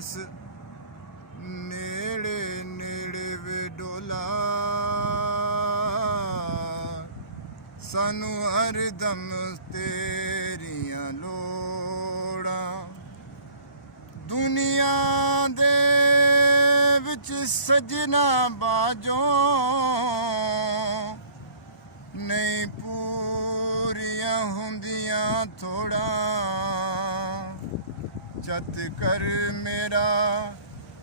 ਬਸ ਨੇੜੇ ਨੇੜੇ ਵੇ ਡੋਲਾ ਸਾਨੂੰ ਹਰਦਮ ਤੇਰੀਆਂ ਲੋੜਾਂ। ਦੁਨੀਆ ਦੇ ਵਿੱਚ ਸਜਣਾ ਬਾਜੋ ਨਹੀਂ ਪੂਰੀਆਂ ਹੁੰਦੀਆਂ ਥੋੜ੍ਹਾ। ਚਤ ਕਰ ਮੇਰਾ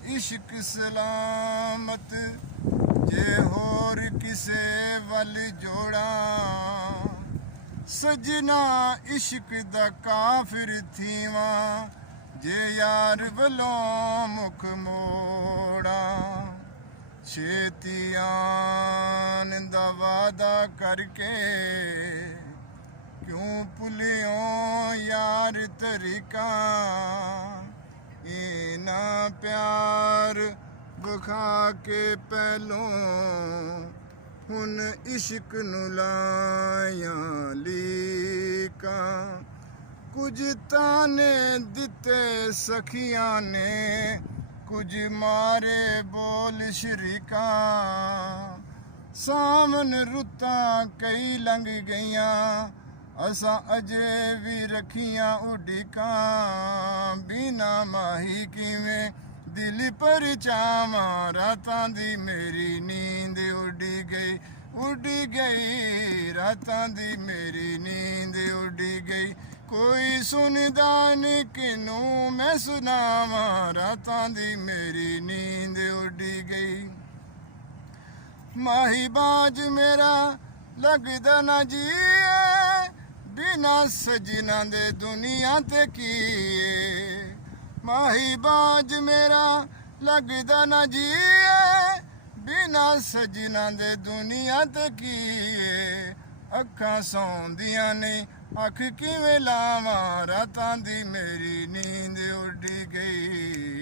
ਇਸ਼ਕ ਸਲਾਮਤ ਜੇ ਹੋਰ ਕਿਸੇ ਵੱਲ ਜੋੜਾਂ। ਸਜਣਾ ਇਸ਼ਕ ਦਾ ਕਾਫਿਰ ਥੀਵਾਂ ਜੇ ਯਾਰ ਵੱਲੋਂ ਮੁਖ ਮੋੜਾਂ। ਛੇਤੀ ਆਉਣ ਦਾ ਵਾਦਾ ਕਰਕੇ ਕਿਉਂ ਭੁੱਲਿਓ ਯਾਰ ਤਰੀਕਾਂ। ਇਨਾ ਪਿਆਰ ਵਿਖਾ ਕੇ ਪਹਿਲੋਂ ਹੁਣ ਇਸ਼ਕ ਨੂੰ ਲਾਇਆ ਲੀਕਾਂ। ਕੁਝ ਤਾਨੇ ਦਿੱਤੇ ਸਖੀਆਂ ਨੇ ਕੁਝ ਮਾਰੇ ਬੋਲ ਸ਼ਰੀਕਾਂ। ਸਾਵਨ ਰੁੱਤਾਂ ਕਈ ਲੰਘ ਗਈਆਂ ਅਸਾਂ ਅਜੇ ਵੀ ਰੱਖੀਆਂ ਉਡੀਕਾਂ। ਬਿਨਾ ਮਾਹੀ ਕਿਵੇਂ ਦਿਲ ਪਰਚਾਵਾਂ ਰਾਤਾਂ ਦੀ ਮੇਰੀ ਨੀਂਦ ਉੱਡੀ ਗਈ ਉੱਡੀ ਗਈ। ਰਾਤਾਂ ਦੀ ਮੇਰੀ ਨੀਂਦ ਉੱਡੀ ਗਈ ਕੋਈ ਸੁਣਦਾ ਨਹੀਂ ਕਿਨੂੰ ਮੈਂ ਸੁਣਾਵਾਂ। ਰਾਤਾਂ ਦੀ ਮੇਰੀ ਨੀਂਦ ਉੱਡੀ ਗਈ। ਮਾਹੀ ਬਾਜ ਮੇਰਾ ਲੱਗਦਾ ਨਾ ਜੀਏ ਬਿਨਾ ਸਜਣਾ ਦੇ ਦੁਨੀਆ ਤੇ ਕੀਏ। ਮਾਹੀ ਬਾਜ ਮੇਰਾ ਲੱਗਦਾ ਨਾ ਜੀਏ ਬਿਨਾ ਸਜਣਾ ਦੇ ਦੁਨੀਆ ਤੇ ਕੀਏ। ਅੱਖਾਂ ਸੌਂਦੀਆਂ ਨੇ ਅੱਖ ਕਿਵੇਂ ਲਾਵਾਂ ਰਾਤਾਂ ਦੀ ਮੇਰੀ ਨੀਂਦ ਉੱਡੀ ਗਈ।